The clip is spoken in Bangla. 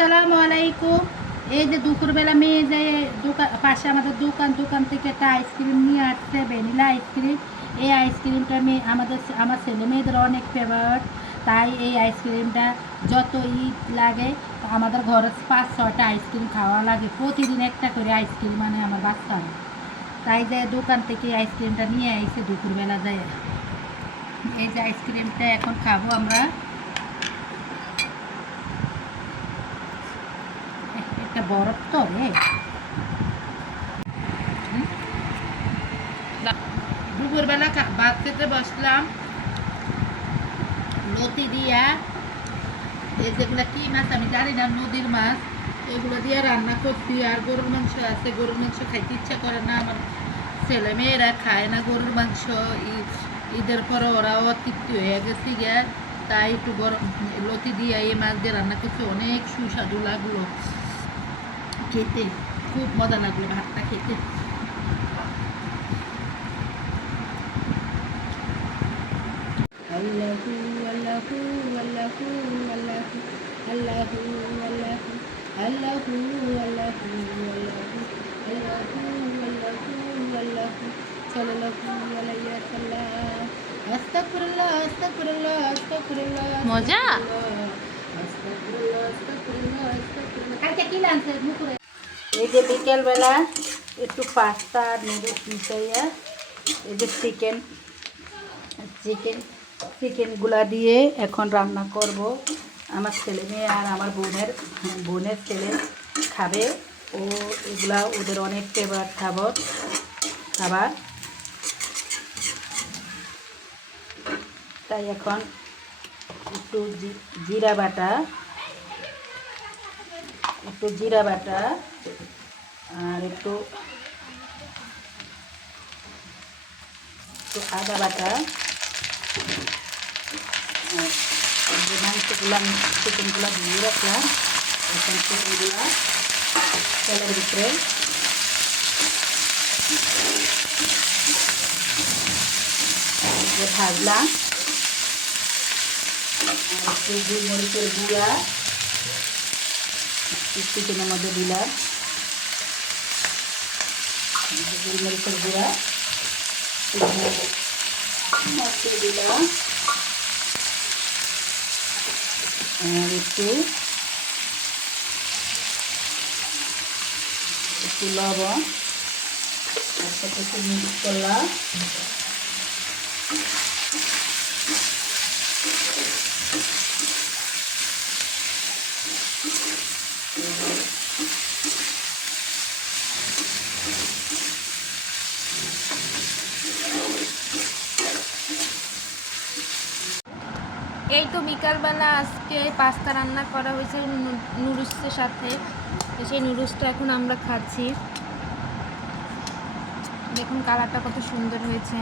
আসসালামু আলাইকুম। এই যে দুপুরবেলা মেয়ে যে দোকান পাশে আমাদের দোকান থেকে একটা আইসক্রিম নিয়ে আসছে, ভ্যানিলা আইসক্রিম। এই আইসক্রিমটা আমার ছেলে মেয়েদের অনেক ফেভারিট। তাই এই আইসক্রিমটা যত ঈদ লাগে আমাদের ঘরে 5-6টা আইসক্রিম খাওয়া লাগে। প্রতিদিন একটা করে আইসক্রিম আনে আমার বাচ্চারা। তাই যে দোকান থেকে আইসক্রিমটা নিয়ে আইছে দুপুরবেলা যায়। এই যে আইসক্রিমটা এখন খাবো আমরা। একটা বরফ তো রে। দুপুরবেলা ভাত খেতে বসলাম লতি দিয়া। এই যেগুলো কি মাছ আমি জানি না, নদীর মাছ, এগুলো দিয়ে রান্না করছি। আর গরুর মাংস আছে, গরুর মাংস খাইতে ইচ্ছা করে না আমার ছেলে মেয়েরা, খায় না গরুর মাংস। ঈদের পরে ওরাও তৃপ্তি হয়ে গেছে গিয়া, তাই একটু গরম লতি দিয়ে এই মাছ দিয়ে রান্না করছি। অনেক সুস্বাদু লাগলো খেতে, খুব মজা লাগলো ভাতটা খেতে। আল্লাহু আল্লাহু আল্লাহু আল্লাহু আল্লাহু আল্লাহু আল্লাহু আল্লাহু আল্লাহু আল্লাহু আল্লাহু আল্লাহু সাল্লাল্লাহু আলাইহি ওয়াসাল্লাম। আস্তাগফিরুল্লাহ আস্তাগফিরুল্লাহ আস্তাগফিরুল্লাহ। মজা। আস্তাগফিরুল্লাহ আস্তাগফিরুল্লাহ আস্তাগফিরুল্লাহ। কালকে কি লাঞ্চ মুখে? এই যে বিকেলবেলা একটু পাস্তা আর নুডলস মিশাইয়া এই যে চিকেনগুলা দিয়ে এখন রান্না করব। আমার ছেলে মেয়ে আর আমার বোনের ছেলে খাবে। ও এগুলা ওদের অনেক ফেভারিট খাবার। তাই এখন একটু জিরা বাটা আর একটু আদা বাটা, যে চিকেনগুলো ধুয়ে রাখলাম, এখন চিকেনগুলো তেলের ভিতরে ভাজলাম। আর একটু গোলমরিচের গুঁড়া চিকেনের মধ্যে দিলাম, গোলমরিচের গুঁড়া দিলাম, আর একটু লবণ একসাথে একটু মিক্স করলাম। এই তো বিকালবেলা আজকে পাস্তা রান্না করা হয়েছে নুডলসের সাথে। সেই নুডলসটা এখন আমরা খাচ্ছি। দেখুন কালারটা কত সুন্দর হয়েছে।